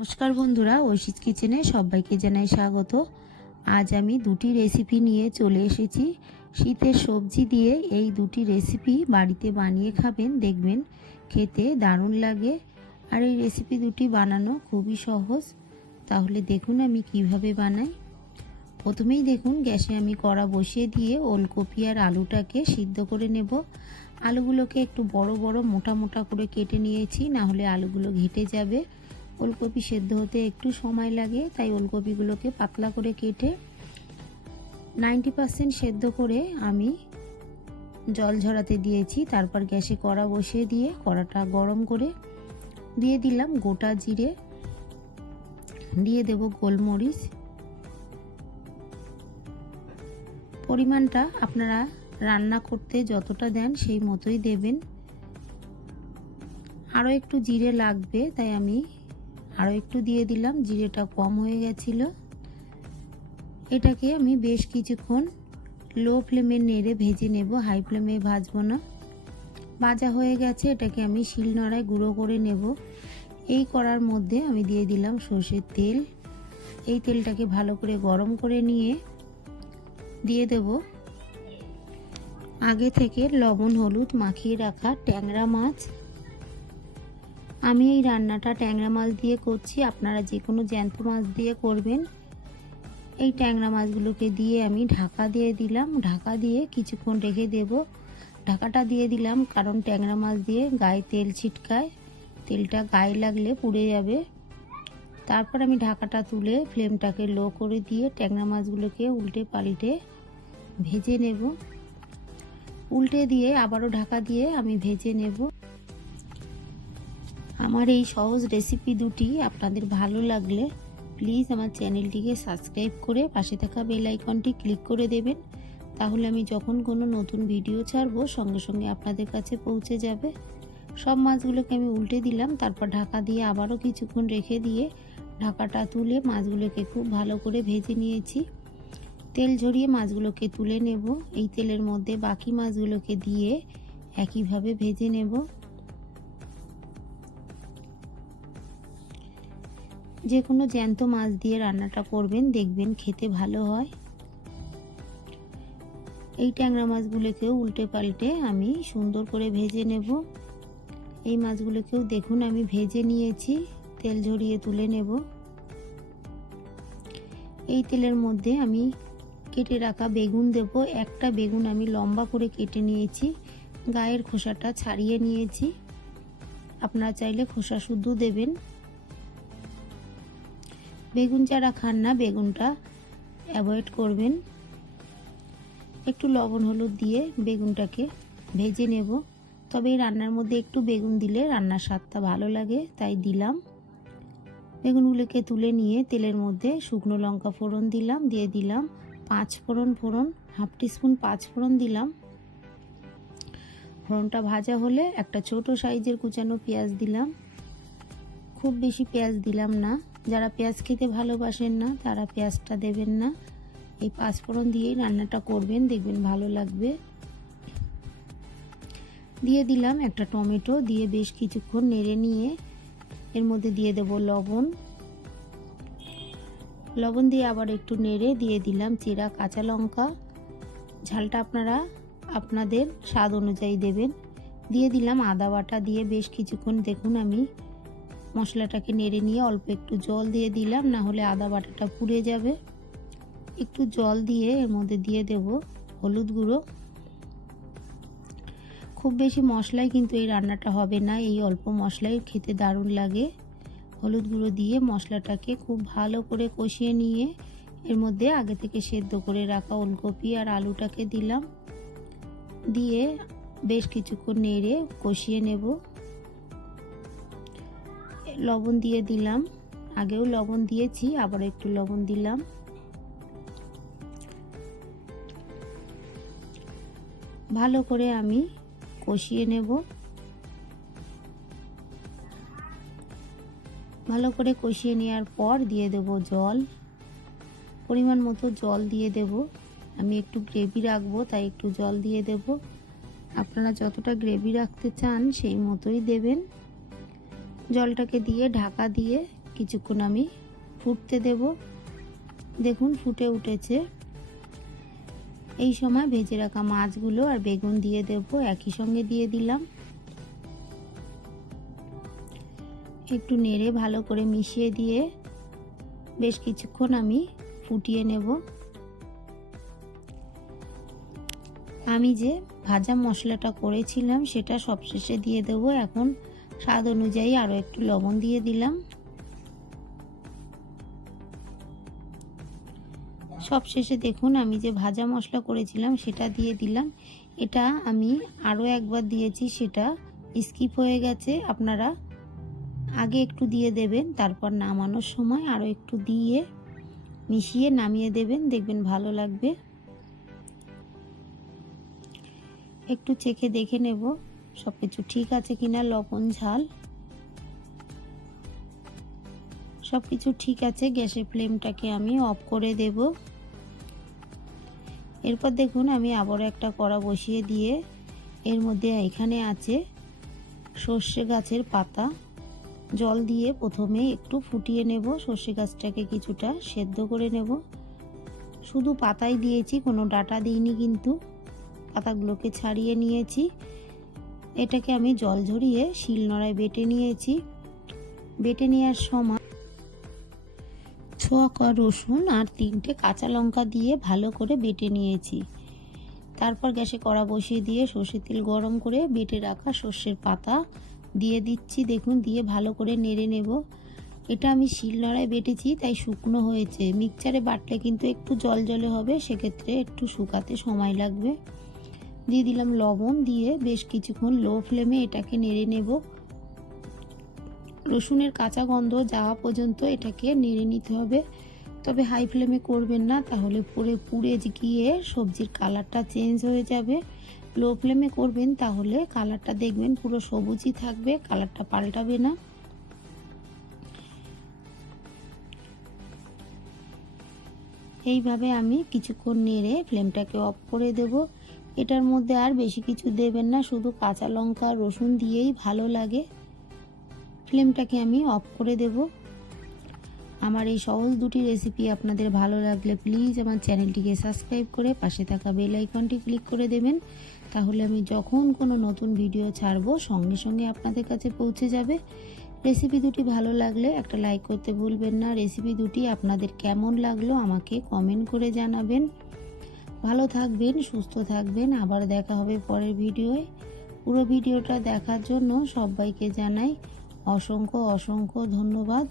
নমস্কার বন্ধুরা ঐশিস কিচেনে সবাইকে জানাই স্বাগত। আজ আমি দুটি রেসিপি নিয়ে চলে এসেছি। শীতের সবজি দিয়ে এই দুটি রেসিপি বাড়িতে বানিয়ে খাবেন, দেখবেন খেতে দারুণ লাগে। আর এই রেসিপি দুটি বানানো খুবই সহজ। তাহলে দেখুন আমি কীভাবে বানাই। প্রথমেই দেখুন, গ্যাসে আমি কড়া বসিয়ে দিয়ে ওলকপি আর আলুটাকে সিদ্ধ করে নেব। আলুগুলোকে একটু বড় বড় মোটা মোটা করে কেটে নিয়েছি না হলে আলুগুলো ঘেটে যাবে। ওলকপি সেদ্ধ হতে একটু সময় লাগে, তাই ওলকপিগুলোকে পাতলা করে কেটে নাইনটি পার্সেন্ট সেদ্ধ করে আমি জল ঝরাতে দিয়েছি। তারপর গ্যাসে কড়া বসিয়ে দিয়ে কড়াটা গরম করে দিয়ে দিলাম গোটা জিরে। দিয়ে দেব গোলমরিচ। পরিমাণটা আপনারা রান্না করতে যতটা দেন সেই মতোই দেবেন। আরও একটু জিরে লাগবে, তাই আমি আরও একটু দিয়ে দিলাম, জিরেটা কম হয়ে গেছিল। এটাকে আমি বেশ কিছুক্ষণ লো ফ্লেমে নেড়ে ভেজে নেব, হাই ফ্লেমে ভাজবো না। ভাজা হয়ে গেছে, এটাকে আমি শিলনোড়ায় গুঁড়ো করে নেব। এই করার মধ্যে আমি দিয়ে দিলাম সর্ষের তেল। এই তেলটাকে ভালো করে গরম করে নিয়ে দিয়ে দেব। আগে থেকে লবণ, হলুদ মাখিয়ে রাখা ট্যাংরা মাছ আমি এই রান্নাটা ট্যাংরা মাছ দিয়ে করছি। আপনারা যে কোনো জ্যান্ত মাছ দিয়ে করবেন। এই ট্যাংরা মাছগুলোকে দিয়ে আমি ঢাকা দিয়ে দিলাম। ঢাকা দিয়ে কিছুক্ষণ রেখে দেব। ঢাকাটা দিয়ে দিলাম কারণ ট্যাংরা মাছ দিয়ে গায়ে তেল ছিটকায়। তেলটা গায়ে লাগলে পুড়ে যাবে। তারপর আমি ঢাকাটা তুলে ফ্লেমটাকে লো করে দিয়ে ট্যাংরা মাছগুলোকে উল্টে পাল্টে ভেজে নেব। উল্টে দিয়ে আবারও ঢাকা দিয়ে আমি ভেজে নেব। আমার এই সহজ রেসিপি দুটি আপনাদের ভালো লাগলে প্লিজ আমার চ্যানেলটিকে সাবস্ক্রাইব করে পাশে থাকা বেল আইকনটি ক্লিক করে দেবেন। তাহলে আমি যখন কোনো নতুন ভিডিও ছাড়বো, সঙ্গে সঙ্গে আপনাদের কাছে পৌঁছে যাবে। সব মাছগুলোকে আমি উল্টে দিলাম, তারপর ঢাকা দিয়ে আবারও কিছুক্ষণ রেখে দিয়ে ঢাকাটা তুলে মাছগুলোকে খুব ভালো করে ভেজে নিয়েছি। তেল ঝরিয়ে মাছগুলোকে তুলে নেব। এই তেলের মধ্যে বাকি মাছগুলোকে দিয়ে একইভাবে ভেজে নেব। যে কোনো জ্যান্ত মাছ দিয়ে রান্নাটা করবেন, দেখবেন খেতে ভালো হয়। এই ট্যাংরা মাছগুলোকেও উল্টে পাল্টে আমি সুন্দর করে ভেজে নেব। এই মাছগুলোকেও দেখুন, আমি ভেজে নিয়েছি, তেল ঝরিয়ে তুলে নেব। এই তেলের মধ্যে আমি কেটে রাখা বেগুন দেব। একটা বেগুন আমি লম্বা করে কেটে নিয়েছি, গায়ের খোসাটা ছাড়িয়ে নিয়েছি। আপনারা চাইলে খোসা শুদ্ধ দেবেন। বেগুন যারা খান না, বেগুনটা অ্যাভয়েড করবেন। একটু লবণ, হলুদ দিয়ে বেগুনটাকে ভেজে নেব। তবে এই রান্নার মধ্যে একটু বেগুন দিলে রান্নার স্বাদটা ভালো লাগে, তাই দিলাম। বেগুনগুলোকে তুলে নিয়ে তেলের মধ্যে শুকনো লঙ্কা ফোড়ন দিলাম, দিয়ে দিলাম পাঁচ ফোড়ন ফোড়ন, হাফ টিস্পুন পাঁচ ফোড়ন দিলাম। ফোড়নটা ভাজা হলে একটা ছোট সাইজের কুচানো পেঁয়াজ দিলাম। খুব বেশি পেঁয়াজ দিলাম না। যারা পেঁয়াজ খেতে ভালোবাসেন না, তারা পেঁয়াজটা দেবেন না। এই পাঁচফোড়ন দিয়েই রান্নাটা করবেন, দেখবেন ভালো লাগবে। দিয়ে দিলাম একটা টমেটো, দিয়ে বেশ কিছুক্ষণ নেড়ে নিয়ে এর মধ্যে দিয়ে দেব লবণ। লবণ দিয়ে আবার একটু নেড়ে দিয়ে দিলাম চিরা কাঁচা লঙ্কা। ঝালটা আপনারা আপনাদের স্বাদ অনুযায়ী দেবেন। দিয়ে দিলাম আদা বাটা দিয়ে বেশ কিছুক্ষণ দেখুন আমি মশলাটাকে নেড়ে নিয়ে অল্প একটু জল দিয়ে দিলাম, না হলে আদা বাটাটা পুড়ে যাবে। একটু জল দিয়ে এর মধ্যে দিয়ে দেব হলুদ গুঁড়ো। খুব বেশি মশলায় কিন্তু এই রান্নাটা হবে না, এই অল্প মশলাই খেতে দারুণ লাগে। হলুদ গুঁড়ো দিয়ে মশলাটাকে খুব ভালো করে কষিয়ে নিয়ে এর মধ্যে আগে থেকে সেদ্ধ করে রাখা ওলকপি আর আলুটাকে দিলাম। দিয়ে বেশ কিছুক্ষণ নেড়ে কষিয়ে নেব। লবণ দিয়ে দিলাম। আগেও লবণ দিয়েছি আবার একটু লবণ দিলাম। ভালো করে আমি কষিয়ে নেব। ভালো করে কষিয়ে নেওয়ার পর দিয়ে দেব জল। পরিমাণ মতো জল দিয়ে দেব। আমি একটু গ্রেভি রাখব, তাই একটু জল দিয়ে দেব। আপনারা যতটা গ্রেভি রাখতে চান, সেই মতোই দেবেন। জলটাকে দিয়ে, ঢাকা দিয়ে কিছুক্ষণ আমি ফুটতে দেব। দেখুন, ফুটে উঠেছে। এই সময় ভেজে রাখা মাছগুলো আর বেগুন দিয়ে দেব, একই সঙ্গে দিয়ে দিলাম। একটু নেড়ে ভালো করে মিশিয়ে দিয়ে বেশ কিছুক্ষণ আমি ফুটিয়ে নেব। আমি যে ভাজা মশলাটা করেছিলাম, সেটা সবশেষে দিয়ে দেবো। এখন স্বাদ অনুযায়ী আরও একটু লবণ দিয়ে দিলাম। সবশেষে দেখুন আমি যে ভাজা মশলা করেছিলাম সেটা দিয়ে দিলাম। এটা আমি আরও একবার দিয়েছি, সেটা স্কিপ হয়ে গেছে। আপনারা আগে একটু দিয়ে দেবেন, তারপর নামানোর সময় আরও একটু দিয়ে মিশিয়ে নামিয়ে দেবেন, দেখবেন ভালো লাগবে। একটু চেখে দেখে নেব। সব কিছু ঠিক আছে কিনা, লবণ, ঝাল? সব কিছু ঠিক আছে, গ্যাসের ফ্লেমটাকে আমি অফ করে দেব। এরপর দেখুন, আমি আবারও একটা কড়া বসিয়ে দিয়ে এর মধ্যে এখানে আছে সর্ষে গাছের পাতা। জল দিয়ে প্রথমে একটু ফুটিয়ে নেব, সর্ষে গাছটাকে কিছুটা সেদ্ধ করে নেব। শুধু পাতাই দিয়েছি, কোনো ডাটা দিইনি কিন্তু। পাতাগুলোকে ছাড়িয়ে নিয়েছি। এটাকে আমি জল ঝরিয়ে শিলনোড়ায় বেটে নিয়েছি। বেটে নেওয়ার সময় ছোয়া কর রসুন আর তিনটে কাঁচা লঙ্কা দিয়ে ভালো করে বেটে নিয়েছি। তারপর গ্যাসে কড়া বসিয়ে দিয়ে সর্ষের তেল গরম করে বেটে রাখা সর্ষের পাতা দিয়ে দিচ্ছি। দেখুন, দিয়ে ভালো করে নেড়ে নেব। এটা আমি শিলনোড়ায় বেটেছি, তাই শুকনো হয়েছে। মিক্সচারে বাটলে কিন্তু একটু জল জলে হবে, সেক্ষেত্রে একটু শুকাতে সময় লাগবে। দিয়ে দিলাম লবণ দিয়ে বেশ কিছুক্ষণ লো ফ্লেমে এটাকে নেড়ে নেব। রসুনের কাঁচা গন্ধ যাওয়া পর্যন্ত এটাকে নেড়ে নিতে হবে। তবে হাই ফ্লেমে করবেন না, তাহলে পুরে পুড়ে গিয়ে সবজির কালারটা চেঞ্জ হয়ে যাবে। লো ফ্লেমে করবেন তাহলে কালারটা দেখবেন পুরো সবুজই থাকবে, কালারটা পাল্টাবে না। এইভাবে আমি কিছুক্ষণ নেড়ে ফ্লেমটাকে অফ করে দেব। এটার মধ্যে আর বেশি কিছু দেবেন না, শুধু কাঁচা লঙ্কা রসুন দিয়েই ভালো লাগে। ফ্লেমটাকে আমি অফ করে দেব। আমার এই সহজ দুটি রেসিপি আপনাদের ভালো লাগলে প্লিজ আমার চ্যানেলটিকে সাবস্ক্রাইব করে পাশে থাকা বেল আইকনটি ক্লিক করে দেবেন। তাহলে আমি যখন কোনো নতুন ভিডিও ছাড়বো, সঙ্গে সঙ্গে আপনাদের কাছে পৌঁছে যাবে। রেসিপি দুটি ভালো লাগলে একটা লাইক করতে ভুলবেন না। রেসিপি দুটি আপনাদের কেমন লাগল আমাকে কমেন্ট করে জানাবেন। ভালো থাকবেন, সুস্থ থাকবেন। আবার দেখা হবে পরের ভিডিওয়ে। পুরো ভিডিওটা দেখার জন্য সবাইকে জানাই অসংখ্য অসংখ্য ধন্যবাদ।